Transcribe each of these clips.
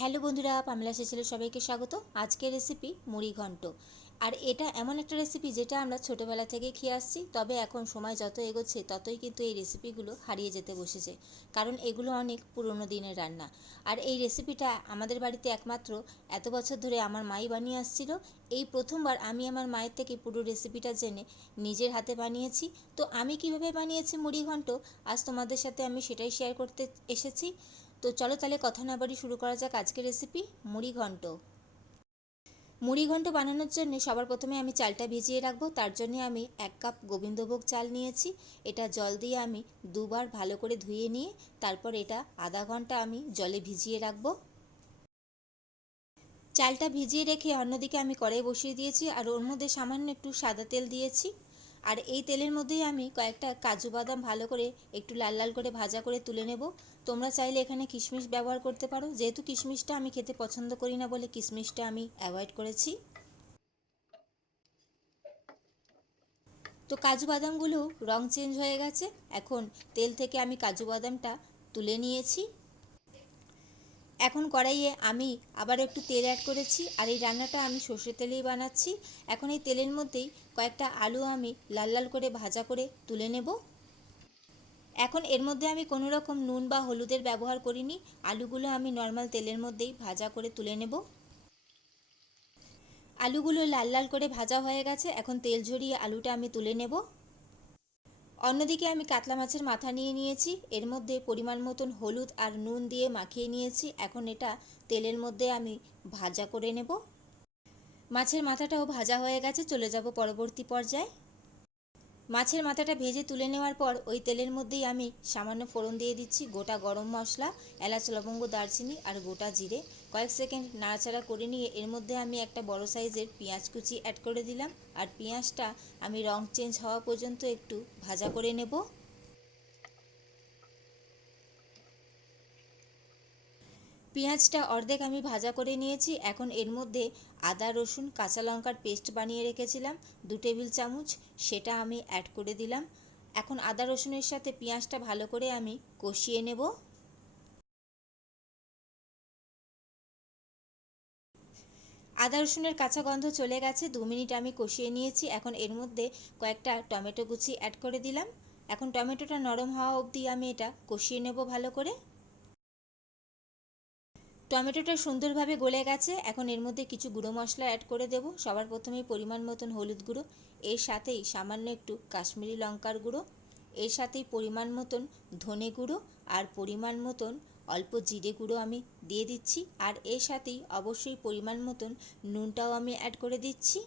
Hello বন্ধুরা, Pamela চ্যানেলে সবাইকে স্বাগত। আজকের রেসিপি মুড়ি ঘন্ট। আর এটা এমন একটা রেসিপি যেটা আমরা ছোটোবেলা থেকে খেয়ে আসছি, তবে এখন সময় যত এগোচ্ছে ততই কিন্তু এই রেসিপিগুলো হারিয়ে যেতে বসেছে, কারণ এগুলো অনেক পুরনো দিনের রান্না। আর এই রেসিপিটা আমাদের বাড়িতে একমাত্র এত বছর ধরে আমার মাই বানিয়ে আসছিল। এই প্রথমবার আমি আমার মায়ের থেকে পুরো রেসিপিটা জেনে নিজের হাতে বানিয়েছি। তো আমি কিভাবে বানিয়েছি মুড়ি ঘন্ট, আজ তোমাদের সাথে আমি সেটাই শেয়ার করতে এসেছি। তো চলো তাহলে কথা না বাড়ি শুরু করা যাক আজকের রেসিপি মুড়ি ঘন্ট। মুড়ি ঘন্ট বানানোর জন্য সবার প্রথমে আমি চালটা ভিজিয়ে রাখবো। তার জন্য আমি 1 কাপ গোবিন্দভোগ চাল নিয়েছি। এটা জল দিয়ে আমি দুবার ভালো করে ধুয়ে নিয়ে তারপর এটা আধা ঘন্টা আমি জলে ভিজিয়ে রাখবো। চালটা ভিজিয়ে রেখে অন্যদিকে আমি কড়াই বসিয়ে দিয়েছি, আর ওর মধ্যে সামান্য একটু সাদা তেল দিয়েছি। আর এই তেলের মধ্যেই আমি কয়েকটা কাজু বাদাম ভালো করে একটু লাল লাল করে ভাজা করে তুলে নেব। তোমরা চাইলে এখানে কিশমিশ ব্যবহার করতে পারো, যেহেতু কিশমিশটা আমি খেতে পছন্দ করি না বলে কিশমিশটা আমি অ্যাভয়েড করেছি। তো কাজু বাদামগুলো রং চেঞ্জ হয়ে গেছে। এখন তেল থেকে আমি কাজু বাদামটা তুলে নিয়েছি। এখন কড়াইয়ে আমি আবার একটু তেল অ্যাড করেছি, আর এই রান্নাটা আমি সর্ষের তেলেই বানাচ্ছি। এখন এই তেলের মধ্যেই কয়েকটা আলু আমি লাল লাল করে ভাজা করে তুলে নেব। এখন এর মধ্যে আমি কোনো রকম নুন বা হলুদের ব্যবহার করিনি। আলুগুলো আমি নর্মাল তেলের মধ্যেই ভাজা করে তুলে নেব। আলুগুলো লাল লাল করে ভাজা হয়ে গেছে, এখন তেল ঝরিয়ে আলুটা আমি তুলে নেব। অন্যদিকে আমি কাতলা মাছের মাথা নিয়ে নিয়েছি, এর মধ্যে পরিমাণ মতন হলুদ আর নুন দিয়ে মাখিয়ে নিয়েছি। এখন এটা তেলের মধ্যে আমি ভাজা করে নেব। মাছের মাথাটাও ভাজা হয়ে গেছে, চলে যাব পরবর্তী পর্যায়ে। মাছের মাথাটা ভেজে তুলে নেওয়ার পর ওই তেলের মধ্যেই আমি সামান্য ফোড়ন দিয়ে দিচ্ছি গোটা গরম মশলা, এলাচ, লবঙ্গ, দারচিনি আর গোটা জিরে। কয়েক সেকেন্ড নাড়াচাড়া করে নিয়ে এর মধ্যে আমি একটা বড় সাইজের পেঁয়াজ কুচি অ্যাড করে দিলাম, আর পেঁয়াজটা আমি রং চেঞ্জ হওয়া পর্যন্ত একটু ভাজা করে নেব। পেঁয়াজটা অর্ধেক আমি ভাজা করে নিয়েছি। এখন এর মধ্যে আদা, রসুন, কাঁচা লঙ্কার পেস্ট বানিয়ে রেখেছিলাম 2 টেবিল চামচ, সেটা আমি অ্যাড করে দিলাম। এখন আদা রসুনের সাথে পেঁয়াজটা ভালো করে আমি কষিয়ে নেব। আদা রসুনের কাঁচা গন্ধ চলে গেছে, 2 মিনিট আমি কষিয়ে নিয়েছি। এখন এর মধ্যে কয়েকটা টমেটো কুচি অ্যাড করে দিলাম। এখন টমেটোটা নরম হওয়া অবধি আমি এটা কষিয়ে নেব ভালো করে। টমেটোটা সুন্দরভাবে গলে গেছে, এখন এর মধ্যে কিছু গুঁড়ো মশলা অ্যাড করে দেব। সবার প্রথমেই পরিমাণ মতন হলুদ গুঁড়ো, এর সাথেই সামান্য একটু কাশ্মীরি লঙ্কার গুঁড়ো, এর সাথেই পরিমাণ মতন ধনে গুঁড়ো, আর পরিমাণ মতন অল্প জিরে গুঁড়ো আমি দিয়ে দিচ্ছি। আর এর সাথেই অবশ্যই পরিমাণ মতন নুনটাও আমি অ্যাড করে দিচ্ছি।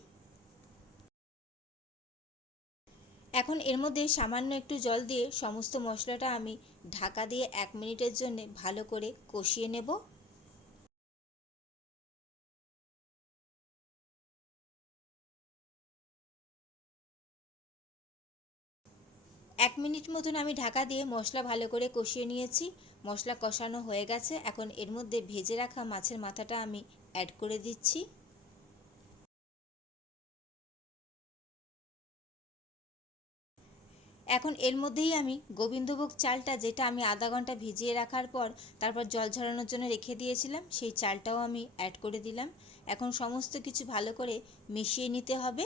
এখন এর মধ্যে সামান্য একটু জল দিয়ে সমস্ত মশলাটা আমি ঢাকা দিয়ে 1 মিনিটের জন্য ভালো করে কষিয়ে নেব। 1 মিনিট মতন আমি ঢাকা দিয়ে মশলা ভালো করে কষিয়ে নিয়েছি। মশলা কষানো হয়ে গেছে, এখন এর মধ্যে ভেজে রাখা মাছের মাথাটা আমি অ্যাড করে দিচ্ছি। এখন এর মধ্যেই আমি গোবিন্দভোগ চালটা, যেটা আমি আধা ঘন্টা ভিজিয়ে রাখার পর তারপর জল ঝরানোর জন্য রেখে দিয়েছিলাম, সেই চালটাও আমি অ্যাড করে দিলাম। এখন সমস্ত কিছু ভালো করে মিশিয়ে নিতে হবে।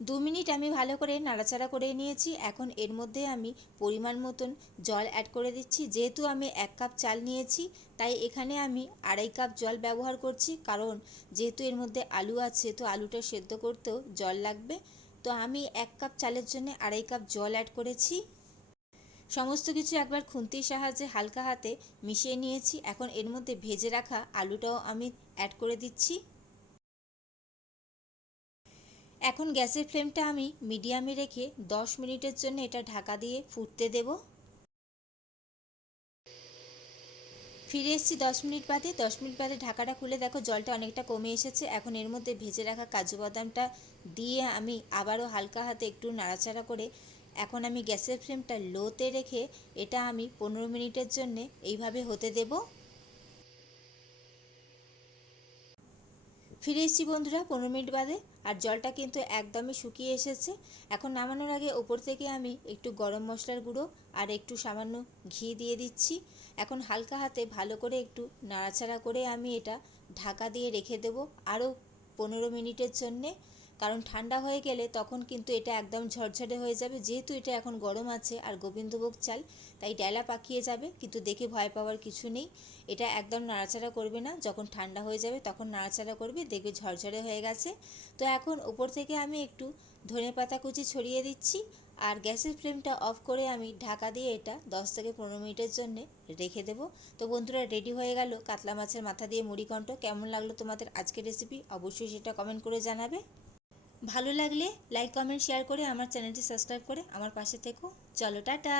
2 মিনিট আমি ভালো করে নাড়াচাড়া করে নিয়েছি। এখন এর মধ্যে আমি পরিমাণ মতন জল অ্যাড করে দিচ্ছি। যেহেতু আমি 1 কাপ চাল নিয়েছি, তাই এখানে আমি 2.5 কাপ জল ব্যবহার করছি, কারণ যেহেতু এর মধ্যে আলু আছে তো আলুটা সেদ্ধ করতেও জল লাগবে। তো আমি 1 কাপ চালের জন্য 2.5 কাপ জল অ্যাড করেছি। সমস্ত কিছু একবার খুন্তির সাহায্যে হালকা হাতে মিশিয়ে নিয়েছি। এখন এর মধ্যে ভেজে রাখা আলুটাও আমি অ্যাড করে দিচ্ছি। এখন গ্যাসের ফ্লেমটা আমি মিডিয়ামে রেখে 10 মিনিটের জন্য এটা ঢাকা দিয়ে ফুটতে দেব। ফিরে এসেছি 10 মিনিট বাদে। 10 মিনিট বাদে ঢাকাটা খুলে দেখো জলটা অনেকটা কমে এসেছে। এখন এর মধ্যে ভেজে রাখা কাজু বাদামটা দিয়ে আমি আবারও হালকা হাতে একটু নাড়াচাড়া করে এখন আমি গ্যাসের ফ্লেমটা লোতে রেখে এটা আমি 15 মিনিটের জন্যে এইভাবে হতে দেব। ফিরে এসেছি বন্ধুরা 15 মিনিট বাদে। আর জলটা কিন্তু একদমই শুকিয়ে এসেছে। এখন নামানোর আগে ওপর থেকে আমি একটু গরম মশলার গুঁড়ো আর একটু সামান্য ঘি দিয়ে দিচ্ছি। এখন হালকা হাতে ভালো করে একটু নাড়াচাড়া করে আমি এটা ঢাকা দিয়ে রেখে দেবো আরও 15 মিনিটের জন্যে। কারণ ঠান্ডা হয়ে গেলে তখন কিন্তু এটা একদম ঝরঝরে হয়ে যাবে। যেহেতু এটা এখন গরম আছে আর গোবিন্দভোগ চাল, তাই ডেলা পাকিয়ে যাবে, কিন্তু দেখে ভয় পাওয়ার কিছু নেই। এটা একদম নাড়াচাড়া করবে না, যখন ঠান্ডা হয়ে যাবে তখন নাড়াচাড়া করবে, দেখবে ঝরঝরে হয়ে গেছে। তো এখন ওপর থেকে আমি একটু ধনেপাতা কুচি ছড়িয়ে দিচ্ছি। আর গ্যাসের ফ্লেমটা অফ করে আমি ঢাকা দিয়ে এটা 10 থেকে 15 মিনিটের জন্য রেখে দেবো। তো বন্ধুরা, রেডি হয়ে গেল কাতলা মাছের মাথা দিয়ে মুড়িঘণ্ট। কেমন লাগলো তোমাদের আজকের রেসিপি অবশ্যই সেটা কমেন্ট করে জানাবে। ভালো লাগলে লাইক কমেন্ট শেয়ার করে আমার চ্যানেলটি সাবস্ক্রাইব করে আমার পাশে থেকো। চলো টাটা।